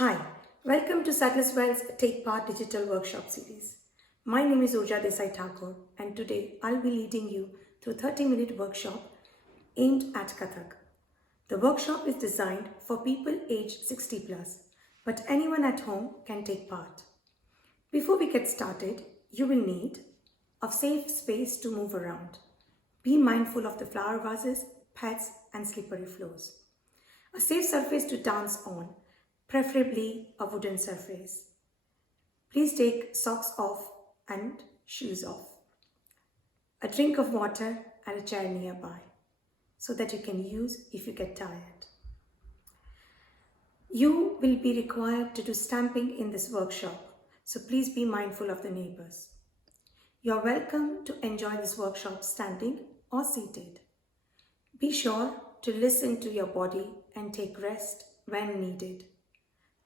Hi, welcome to Sadler's Take Part Digital Workshop Series. My name is Urja Desai Thakore and today I'll be leading you through a 30-minute workshop aimed at Kathak. The workshop is designed for people aged 60 plus, but anyone at home can take part. Before we get started, you will need a safe space to move around. Be mindful of the flower vases, pets and slippery floors. A safe surface to dance on, preferably a wooden surface. Please take socks off and shoes off. A drink of water and a chair nearby so that you can use if you get tired. You will be required to do stamping in this workshop, so please be mindful of the neighbors. You are welcome to enjoy this workshop standing or seated. Be sure to listen to your body and take rest when needed.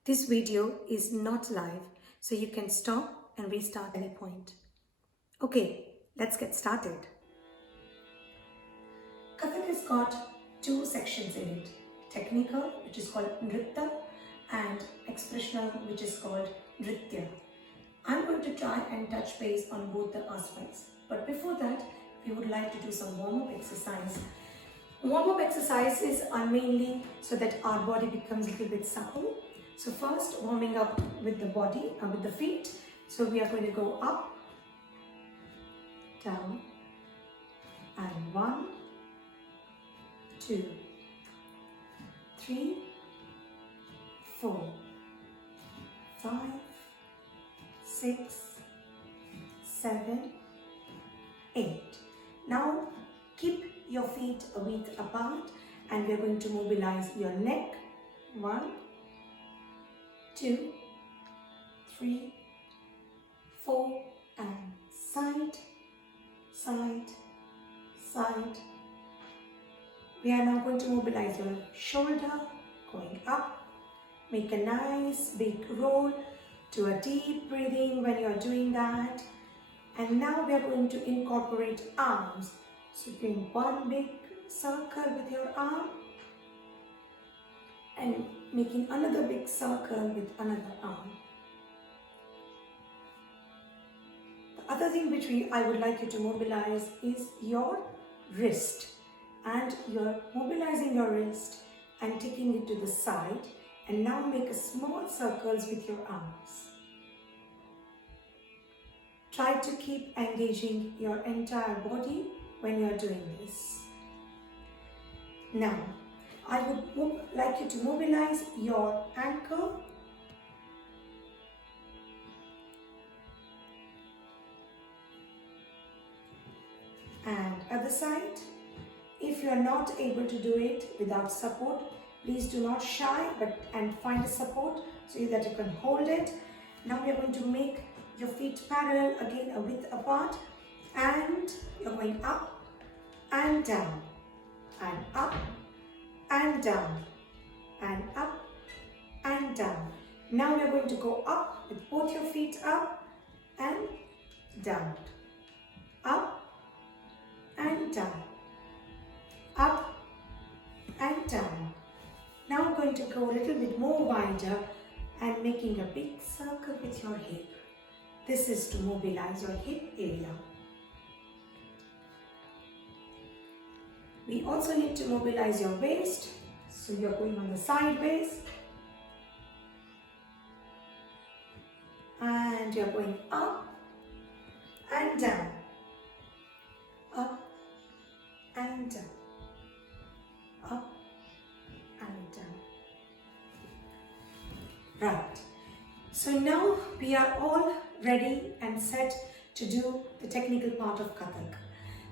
This video is not live, so you can stop and restart at any point. Okay, let's get started. Kathak has got two sections in it. Technical, which is called Nritta, and Expressional, which is called Nritya. I'm going to try and touch base on both the aspects. But before that, we would like to do some warm-up exercise. Warm-up exercises are mainly so that our body becomes a little bit supple. So first, warming up with the body and with the feet. So we are going to go up, down, and 1, 2, 3, 4, 5, 6, 7, 8. Now keep your feet a width apart and we are going to mobilize your neck. 1, 2, 3, 4, and side, side, side. We are now going to mobilize your shoulder, going up. Make a nice big roll. Do a deep breathing when you are doing that. And now we are going to incorporate arms. So doing one big circle with your arm and making another big circle with another arm. The other thing which I would like you to mobilize is your wrist. And you're mobilizing your wrist and taking it to the side, and now make a small circles with your arms. Try to keep engaging your entire body when you're doing this. Now, I would like you to mobilize your ankle and other side. If you are not able to do it without support, please do not shy and find a support so that you can hold it. Now we are going to make your feet parallel, again a width apart, and you're going up and down and up and down and up and down. Now we are going to go up with both your feet up and down, up and down, up and down. Now I'm going to go a little bit more wider and making a big circle with your hip. This is to mobilize your hip area. We also need to mobilize your waist. So you're going on the side waist. And you're going up and down. Up and down. Up and down. Right. So now we are all ready and set to do the technical part of Kathak.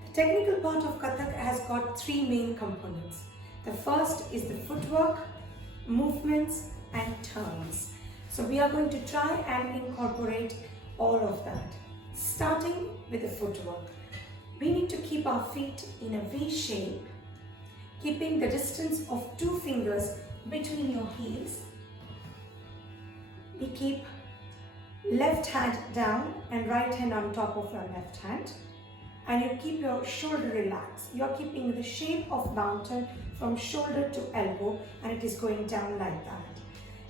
The technical part of Kathak has got three main components. The first is the footwork, movements and turns. So we are going to try and incorporate all of that. Starting with the footwork. We need to keep our feet in a V shape, keeping the distance of 2 fingers between your heels. We keep left hand down and right hand on top of your left hand. And you keep your shoulder relaxed. You're keeping the shape of mountain from shoulder to elbow and it is going down like that.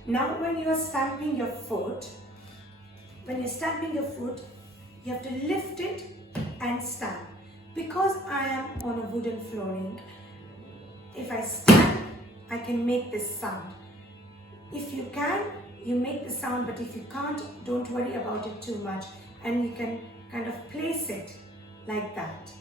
Now when you are stamping your foot, you have to lift it and stamp. Because I am on a wooden flooring, if I stamp, I can make this sound. If you can, you make the sound, but if you can't, don't worry about it too much, and you can kind of place it like that.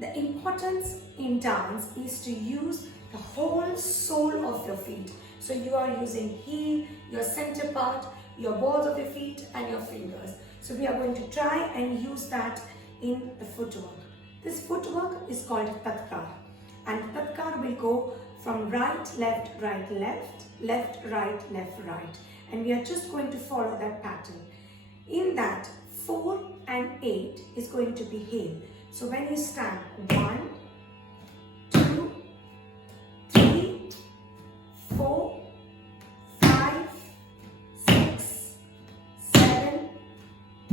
The importance in dance is to use the whole sole of your feet. So you are using heel, your center part, your balls of your feet and your fingers. So we are going to try and use that in the footwork. This footwork is called Kathak, and Kathak will go from right, left, right, left, left, right, left, right. And we are just going to follow that pattern. In that, 4 and 8 is going to be heel. So when you stamp 1, 2, 3, 4, 5, 6, 7,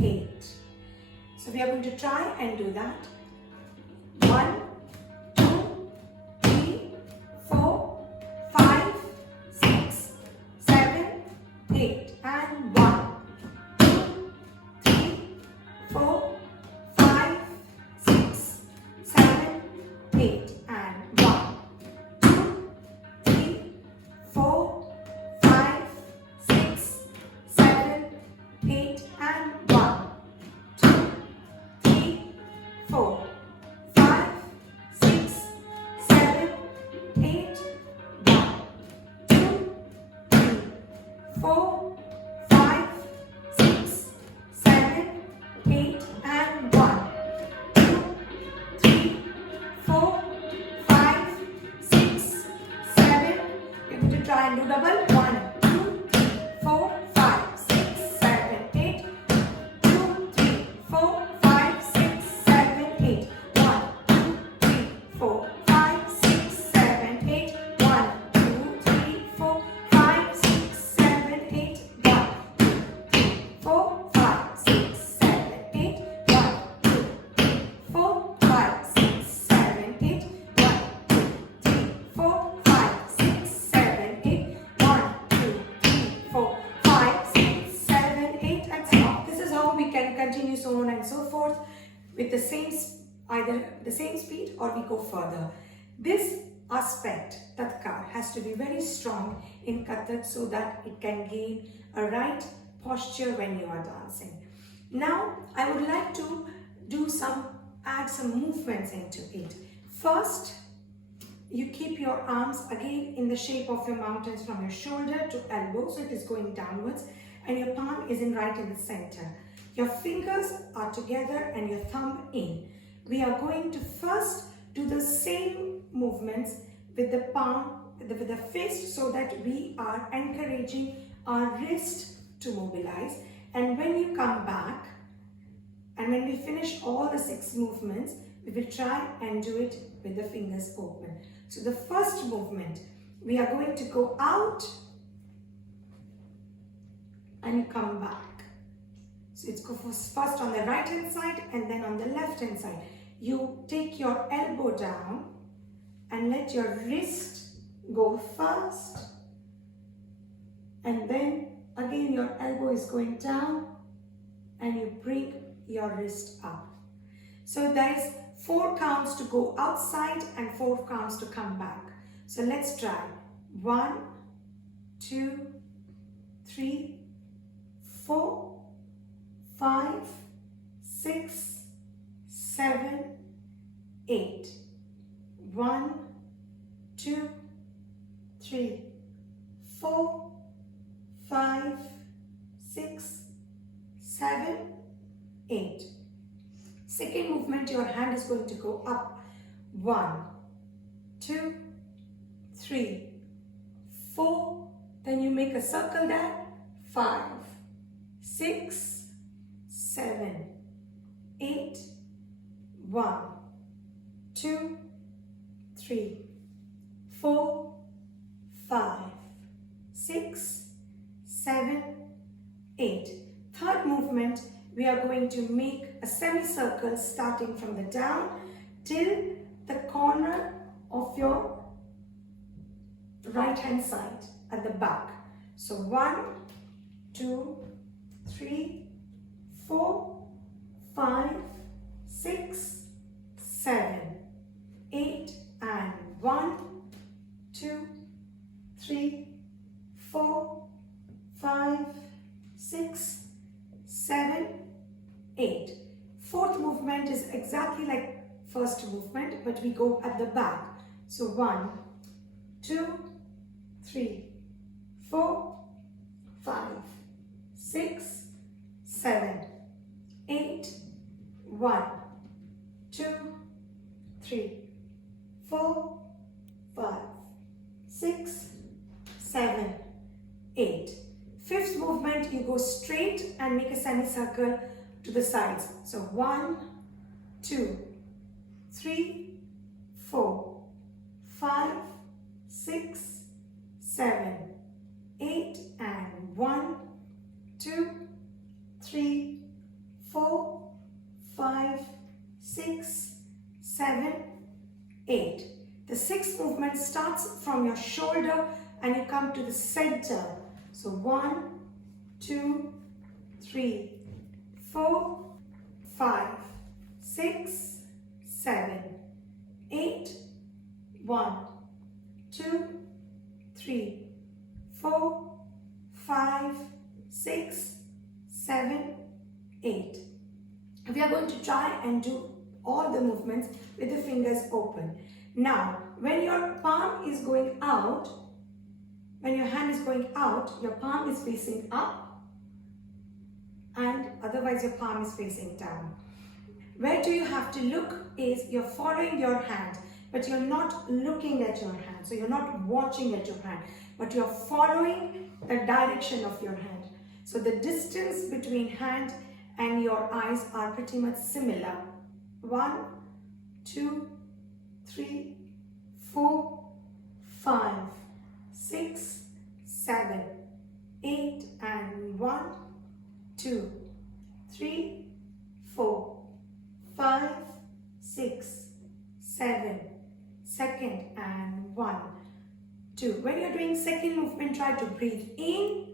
8. So we are going to try and do that. 1, 2, 3, 4, 5, 6, 7, 8. And 1, 2, 3, 4, 5, 6, 7, 8. And 1, 2, 3, 4, 5, 6, 7, 8. And 1, 2, 3, 4, 5, 6, 7, 8. 1, 2, 3, 4, 5, 6, 7, 8. And 1, 2, 3, 4, 5, 6, 7. We're going to try and do double. 1, 2, 3, 4, 5, 6, 7, 8. 2, 3, 4, 5, 6, 7, 8. 1, 2, 3, 4, 5, 6, 7, 8. 1, 2, 3, 4, 5, 6, 7, 8. 1, 2, 3, 4, 5, 6, 7, 8. 1, 2, 3, 4, 5, 6, 7, 8. 1, 2, 3, 4, 5, 6, 7, 8. 1, 2, 3, 4, 5, 6, 7, 8. And stop. This is how we can continue, so on and so forth, with the same, either the same speed or we go further. This aspect, Kathak, has to be very strong in Kathak so that it can gain a right posture when you are dancing. Now, I would like to add some movements into it. First, you keep your arms again in the shape of your mountains from your shoulder to elbow, so it is going downwards, and your palm is right in the center. Your fingers are together and your thumb in. We are going to first do the same movements with the palm, with the fist, so that we are encouraging our wrist to mobilize. And when you come back, and when we finish all the 6 movements, we will try and do it with the fingers open. So the first movement, we are going to go out and come back. So it's go first on the right hand side and then on the left hand side. You take your elbow down and let your wrist go first, and then again your elbow is going down and you bring your wrist up. So there is 4 counts to go outside and 4 counts to come back. So let's try. 1, 2, 3, 4, 5, 6, 7, 8. 1, 2, 3, 4, 5, 6, 7, 8. Second movement, your hand is going to go up. 1, 2, 3, 4. Then you make a circle there. 5, 6, 7, 8. 1, 2, 3, 4, 5, 6, 7, 8. Third movement, we are going to make a semicircle starting from the down till the corner of your right hand side at the back. So 1, 2, 3, 4, 5, 6, 7, 8, and 1, 2, 3, 4, 5, 6, 7, 8. Fourth movement is exactly like first movement, but we go at the back. So 1, 2, 3, 4, 5, 6, 7, 8, 1, 2, 3, 4, 5, 6, 7, 8. Fifth movement, you go straight and make a semicircle to the sides. So 1, 2, 3, 4, 5, 6, 7, 8, and 1, 2, 3, 4, 5, 6, 7, 8. The sixth movement starts from your shoulder and you come to the center. So 1, 2, 3, 4, 5, 6, 7, 8, 1, 2, 3, 4, 5, 6, 7, 8. We are going to try and do all the movements with the fingers open. Now, when your palm is going out, when your hand is going out, your palm is facing up and otherwise your palm is facing down. Where do you have to look is you're following your hand, but you're not looking at your hand. So you're not watching at your hand, but you're following the direction of your hand. So the distance between hand and your eyes are pretty much similar. 1, 2, 3, 4, 5, 6, 7, 8, and 1, 2, 3, 4, 5, 6, 7, second, and 1, 2. When you're doing second movement, try to breathe in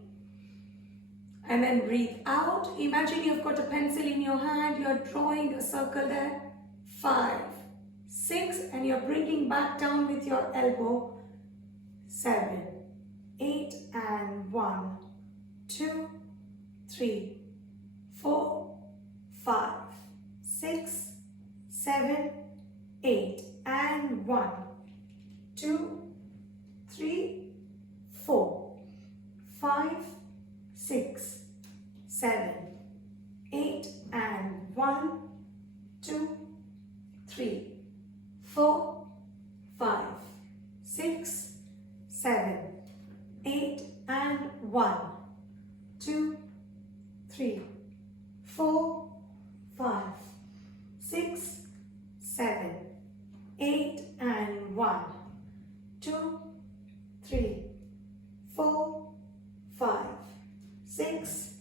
and then breathe out. Imagine you've got a pencil in your hand, you're drawing a circle there. 5, 6, and you're bringing back down with your elbow. 7, 8, and 1, 2, 3, 4, 5, 6, 7, 8, and 1, 2, 3, 4, 5, 6, 7, 8, and 1, 2, 3, 4, 5, 6, 7, 8, and 1, 2, 3, 4, 5, 6, 7, 8, and 1, 2, 3, 4, 5, 6,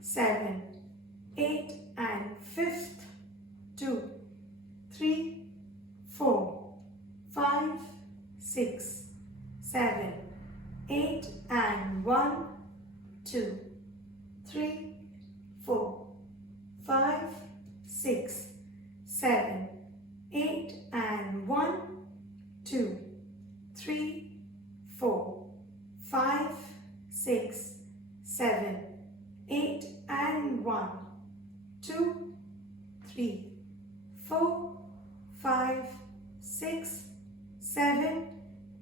7, 8, and fifth, 2, 3, 4, 5, 6, 7, 8, and 1, 2, 3, 4, 5, 6, 7, 8, and 1, 2, 3, 4, 5, 6, 7, 8, and 1, 2, 3, 4, 5, 6, 7,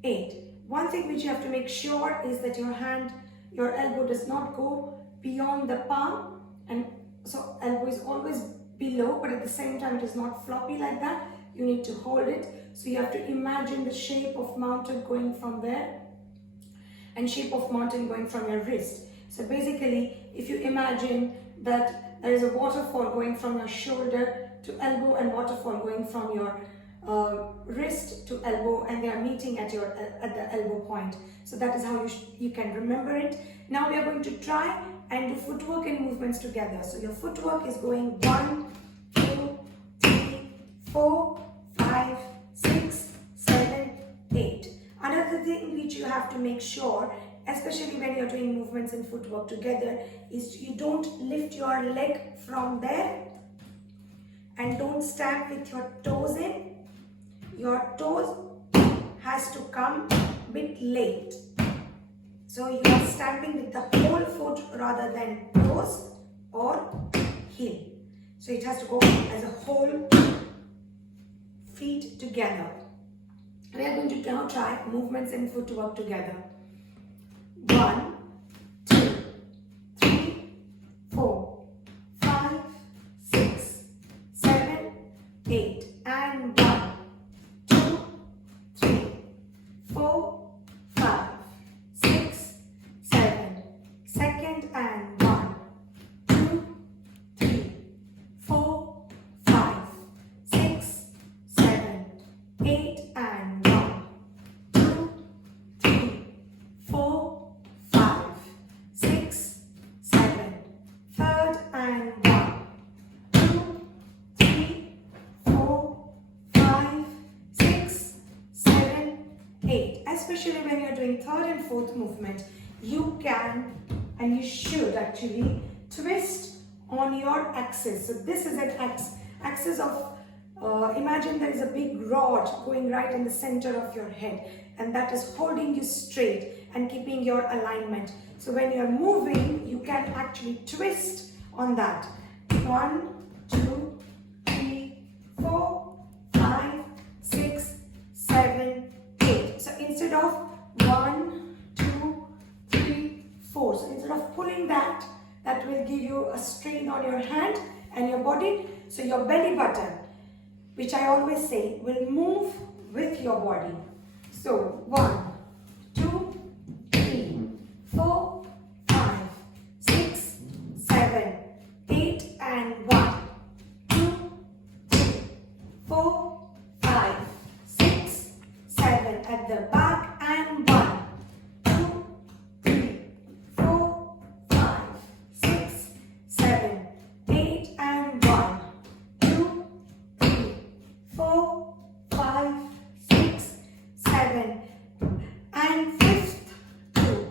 8. One thing which you have to make sure is that your hand, your elbow does not go beyond the palm, and so elbow is always below, but at the same time it is not floppy like that. You need to hold it. So you have to imagine the shape of mountain going from there and shape of mountain going from your wrist. So basically, if you imagine that there is a waterfall going from your shoulder to elbow and waterfall going from your wrist to elbow, and they are meeting at the elbow point. So that is how you can remember it. Now we are going to try and do footwork and movements together. So your footwork is going 1, 2, 3, 4, 5, 6, 7, 8. Another thing which you have to to make sure, especially when you're doing movements in footwork together, is you don't lift your leg from there and don't stamp with your toes in. Your toes has to come a bit late. So you are stamping with the whole foot rather than toes or heel. So it has to go as a whole feet together. We are going to now try movements in footwork together. 1, 2, 3, 4, 5, 6, 7, 8, and 1, 2, 3, 4, 5, 6, 7. Second and 1, 2, 3, 4, 5, 6, 7, 8, and 1, 2, 3, 4, 5, 6, 7. Third and 1, 2, 3, 4, 5, 6, 7, 8. Especially when you're doing third and fourth movement, you can and you should actually twist on your axis. So this is an axis of, imagine there is a big rod going right in the center of your head, and that is holding you straight and keeping your alignment. So when you're moving, you can actually twist on that. 1, 2, 3, 4, 5, 6, 7, 8. So instead of 1, 2, 3, 4. So instead of pulling that will give you a strain on your hand and your body. So your belly button, which I always say, will move with your body. So 1, 2, 3, 4, 5, 6, 7, 8, and 1, 2, 3, 4, 5, 6, 7. At the back, and 1, 2, 3, 4, 5, 6, 7, 8, and 1, 2, 3, 4, 5, 6, 7, and fifth, 2,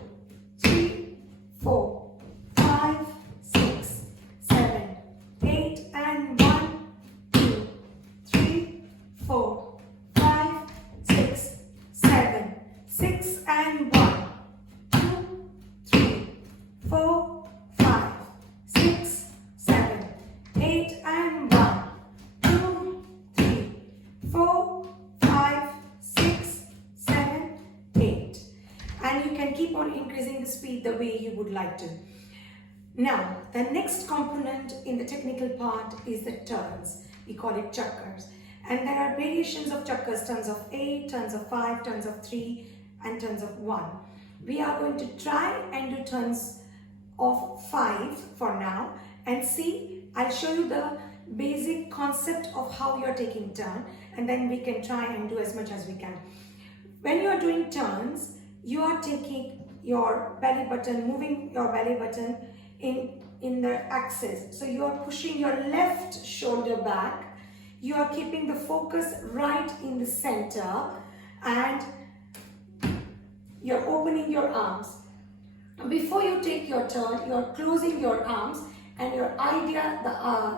3, 4, 5, 6, 7, 8, and 1, 2, 3, 4, 5, 6, 7, 6, and 1, 2, 3, 4, 5, 6, 7, 8, and 1, 2, 3, 4, 5, 6, 7, 8. And you can keep on increasing the speed the way you would like to. Now, the next component in the technical part is the turns. We call it chakkars. And there are variations of chakkars, turns of 8, turns of 5, turns of 3, and turns of 1. We are going to try and do turns of 5 for now and see. I'll show you the basic concept of how you're taking turn, and then we can try and do as much as we can. When you are doing turns, you are taking your belly button, moving your belly button in the axis. So you are pushing your left shoulder back. You are keeping the focus right in the center, and you're opening your arms. Before you take your turn, you're closing your arms, and your idea,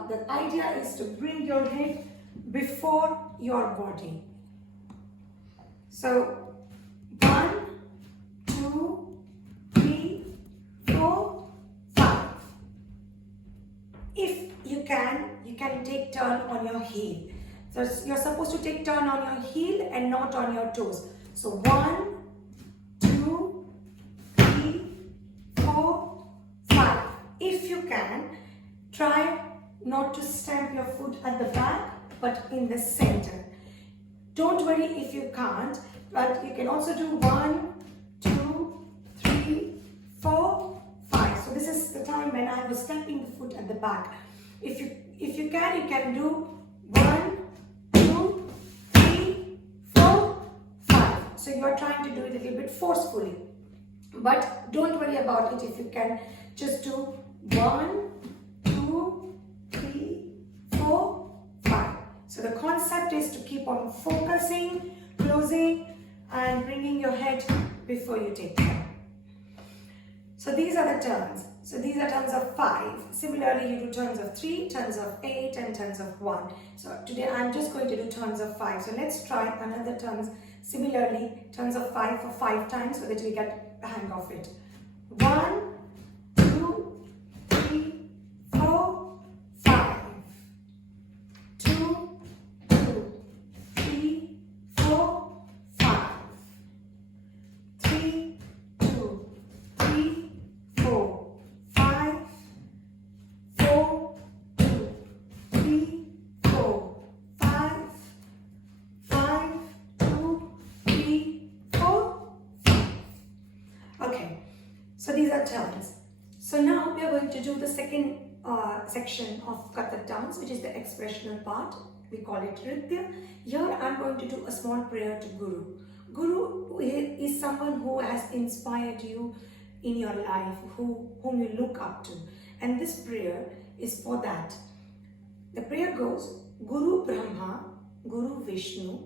the idea is to bring your head before your body. So 1, 2, 3, 4, 5. If you can take turn on your heel. So you're supposed to take turn on your heel and not on your toes. So 1, 2, 3, 4, 5. If you can, try not to stamp your foot at the back, but in the center. Don't worry if you can't, but you can also do 1, 2, 3, 4, 5. So this is the time when I was stamping the foot at the back. If you can do 1, 2, 3, 4, 5. So you are trying to do it a little bit forcefully. But don't worry about it if you can just do 1, 2, 3, 4, 5. So the concept is to keep on focusing, closing, and bringing your head before you take care. So these are the turns. So these are turns of 5. Similarly, you do turns of 3, turns of 8 and turns of 1. So today I'm just going to do turns of 5. So let's try another turns. Similarly, turns of 5 for 5 times so that we get the hang of it. 1, 2, 3, 4, 5. 2, 2, 3, 4, 5. 3, 2, 3, 4, 5. 4, 2, 3, 4, 5. 5, 2, 3, 4. Okay, so these are turns. So now we are going to do the second section of Kathak dance, which is the expressional part. We call it Nritya. Here I am going to do a small prayer to Guru. Guru is someone who has inspired you in your life, whom you look up to. And this prayer is for that. The prayer goes, Guru Brahma, Guru Vishnu,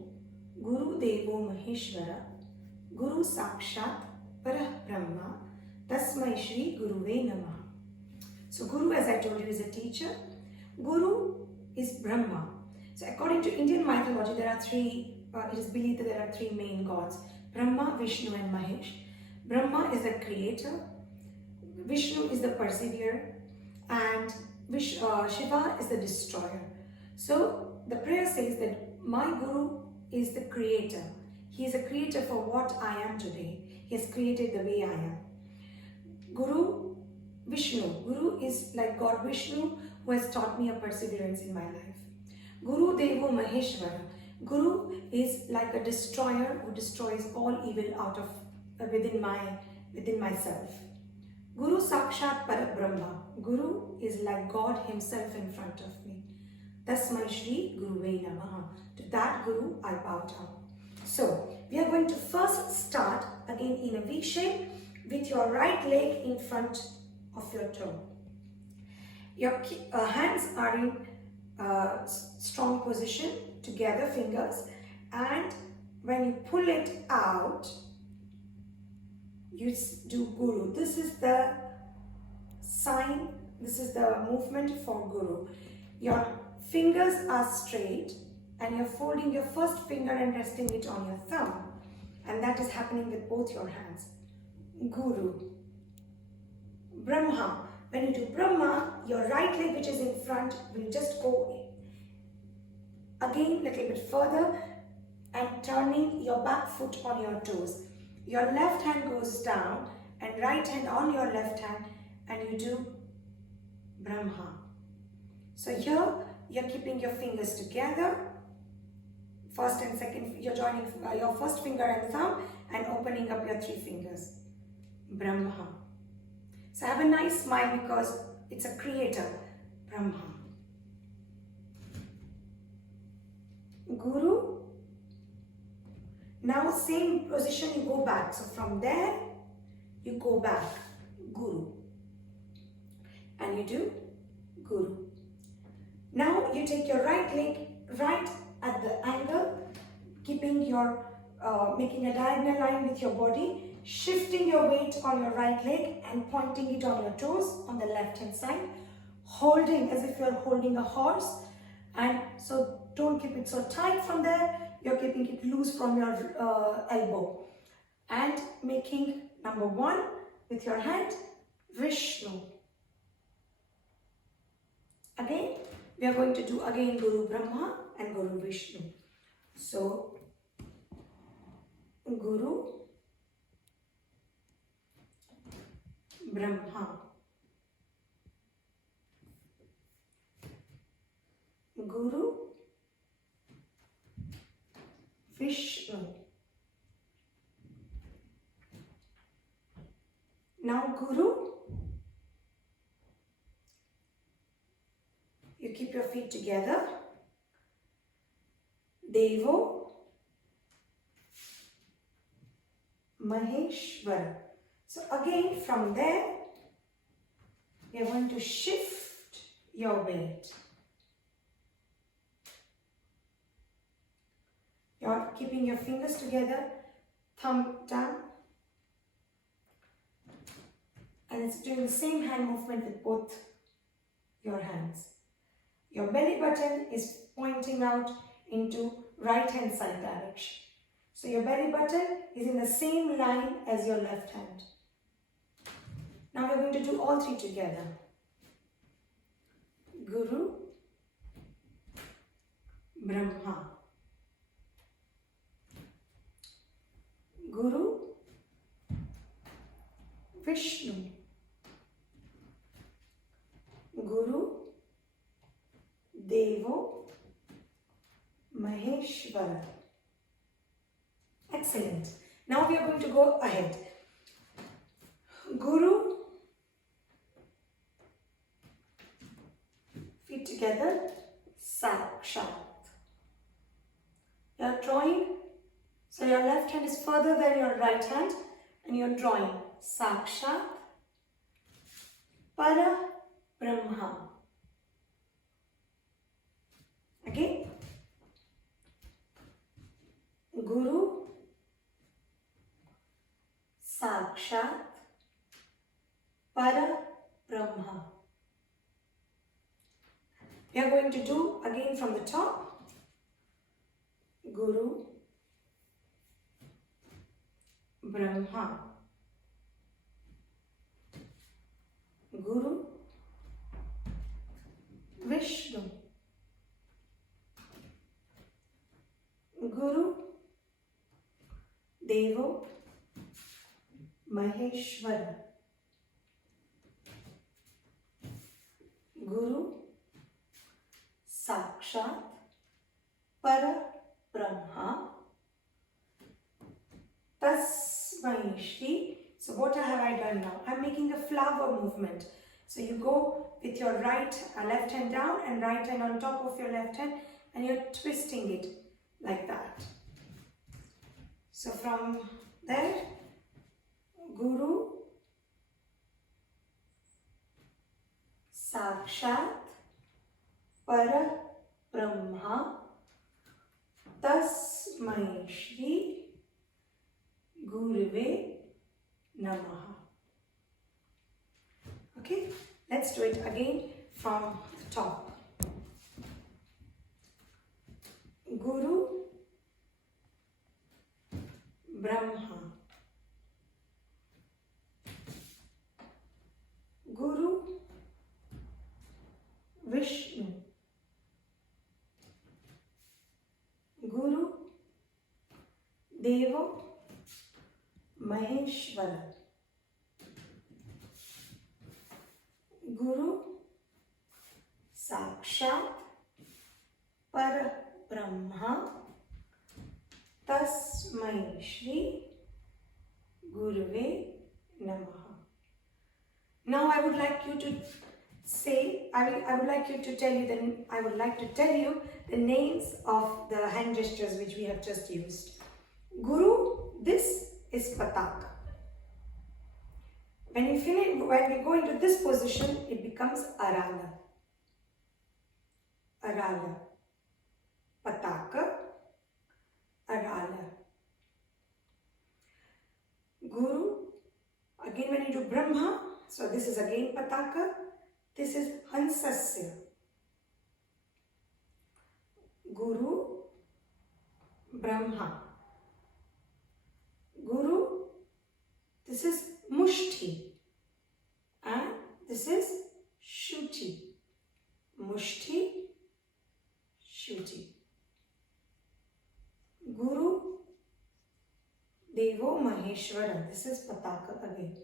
Guru Devo Maheshwara, Guru Sakshat Parah Brahma, Tasmai Shri Guruve Namaha. So Guru, as I told you, is a teacher. Guru is Brahma. So according to Indian mythology, there are three, it is believed that there are three main gods, Brahma, Vishnu and Mahesh. Brahma is the creator, Vishnu is the perseverer, and Shiva is the destroyer. So the prayer says that my Guru is the creator. He is a creator for what I am today. He has created the way I am. Guru Vishnu. Guru is like God Vishnu, who has taught me a perseverance in my life. Guru Devo Maheshwara. Guru is like a destroyer who destroys all evil out of within myself. Guru Sakshat Parabrahma. Guru is like God himself in front of me. Tasmai Shri Guruve Namaha. To that Guru I bow down. So we are going to first start again in a V shape with your right leg in front of your toe. Your hands are in strong position, together fingers, and when you pull it out, you do Guru. This is the sign, this is the movement for Guru. Your fingers are straight and you're folding your first finger and resting it on your thumb, and that is happening with both your hands. Guru. Brahma. When you do Brahma, your right leg, which is in front, will just go again a little bit further and turning your back foot on your toes. Your left hand goes down and right hand on your left hand, and you do Brahma. So here you're keeping your fingers together. First and second, you're joining your first finger and thumb and opening up your three fingers. Brahma. So have a nice smile because it's a creator. Brahma. Guru. Now same position, you go back. So from there, you go back. Guru. And you do Guru. Now you take your right leg right at the angle, keeping your, making a diagonal line with your body, shifting your weight on your right leg and pointing it on your toes on the left hand side, holding as if you're holding a horse, and so don't keep it so tight from there, you're keeping it loose from your elbow, and making number 1 with your hand, Vishnu. Again, we are going to do again Guru Brahma and Guru Vishnu. So, Guru Brahma, Guru Vishnu. Now Guru, you keep your feet together. Devo Maheshwara. So again from there, we are going to shift your weight. You're keeping your fingers together, thumb down, And it's doing the same hand movement with both your hands. Your belly button is pointing out into right hand side direction. So your belly button is in the same line as your left hand. Now we're going to do all three together. Guru, Brahma. Guru, Vishnu. Guru, Devo, Maheshwara. Excellent. Now we are going to go ahead. Guru, feet together, Sakshat. You are drawing, so your left hand is further than your right hand, and you are drawing Sakshat, Para Brahma. Okay? Guru, Sakshat, Para Brahma. We are going to do again from the top. Guru, Brahma. Guru, Vishnu. Guru, Devo, Maheshwara. Guru, Sakshat, Para Brahma, Tasmai Shri. So what have I done now? I'm making a flower movement. So you go with your left hand down and right hand on top of your left hand, and you're twisting it like that. So from there, Guru, Sakshat, Para Brahma, Tasmai Shri Guruve Namaha. Okay, let's do it again from the top. Guru, Brahma. Guru, Vishnu. Guru, Devo, Maheshwara. Guru, Sakshat, Para Brahma, Tasmai Shri Guruve Namaha. Now I would like you to say, I would like to tell you the names of the hand gestures which we have just used. Guru, this is Kathak. When we go into this position, it becomes Arala. Arala. Pataka. Arala. Guru. Again when you do Brahma, so this is again Pataka. This is Hansasya. Guru, Brahma. Guru, this is Mushti. And this is Shuti. Mushti, Shuti. Guru, Devo Maheshwara. This is Pataka again.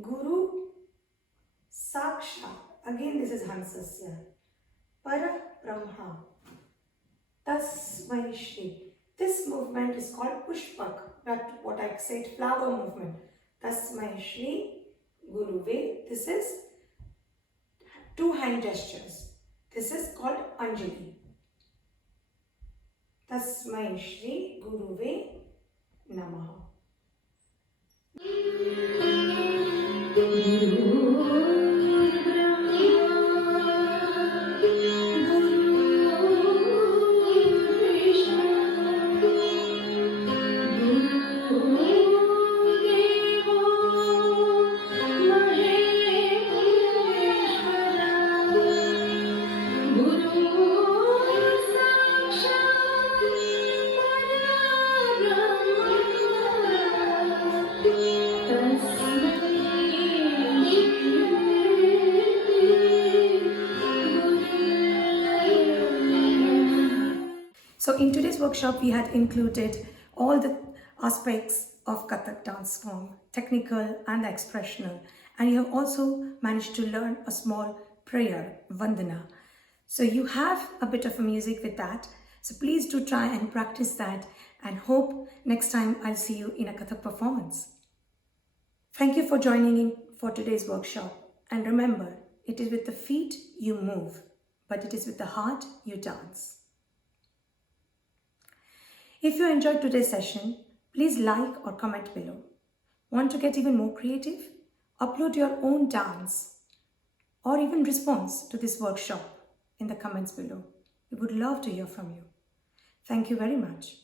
Guru, Sakshat. Again this is Hansasya. Para Brahma. Tasmai Shri. This movement is called Pushpak. That's what I said, flower movement. Tasmai Shri Guruve. This is two hand gestures. This is called Anjali. Tasmai Shri Guruve Namaha. in today's workshop, we had included all the aspects of Kathak dance form, technical and expressional. And you have also managed to learn a small prayer, Vandana. So you have a bit of a music with that. So please do try and practice that, and hope next time I'll see you in a Kathak performance. Thank you for joining in for today's workshop. And remember, it is with the feet you move, but it is with the heart you dance. If you enjoyed today's session, please like or comment below. Want to get even more creative? Upload your own dance or even response to this workshop in the comments below. We would love to hear from you. Thank you very much.